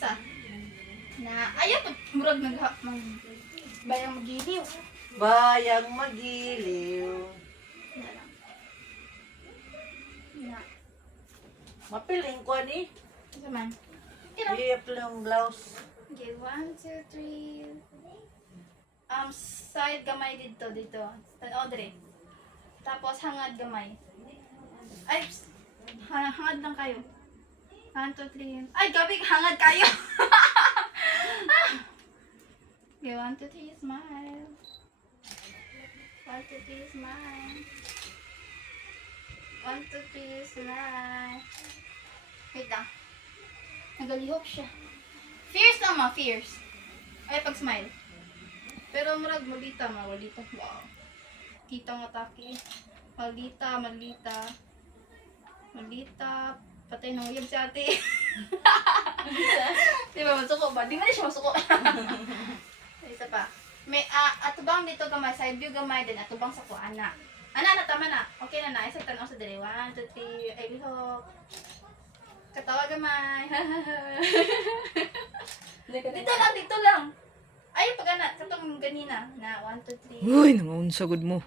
isa. Na, ayaw, murag bayang magiliw. Bayang magiliw. Na lang. Na. Mapiling ko ni. Isa man. Okay lang. Iyap lang blouse. Okay, 1, 2, 3. Side gamay dito. Audrey. Tapos hangad gamay. Ay, hangad lang kayo. 1, 2, 3. Ay, gabi, hangad kayo. Okay, 1, 2, 3, smile. 1, 2, 3, smile. 1, 2, 3, smile. Wait lang. Nagalihok siya. Fierce naman, fierce. Ay, pag-smile. Pero murag malita. Wow. Kita ng atake. Malita. Patay nang uyab si ate. Di ba, masuko ba? Di ba na siya masuko? Isa pa. May atubang dito gamay, side view gamay din, atubang sa kuana. Ana, tama na. Okay na. Isa tanaw sa dire. 1, 2, 3. Ay, lihok. Katawa gamay. Dito lang. Ay, pag ana, katong ganina. Na, 1, 2, 3. Uy, nangaon sagod mo.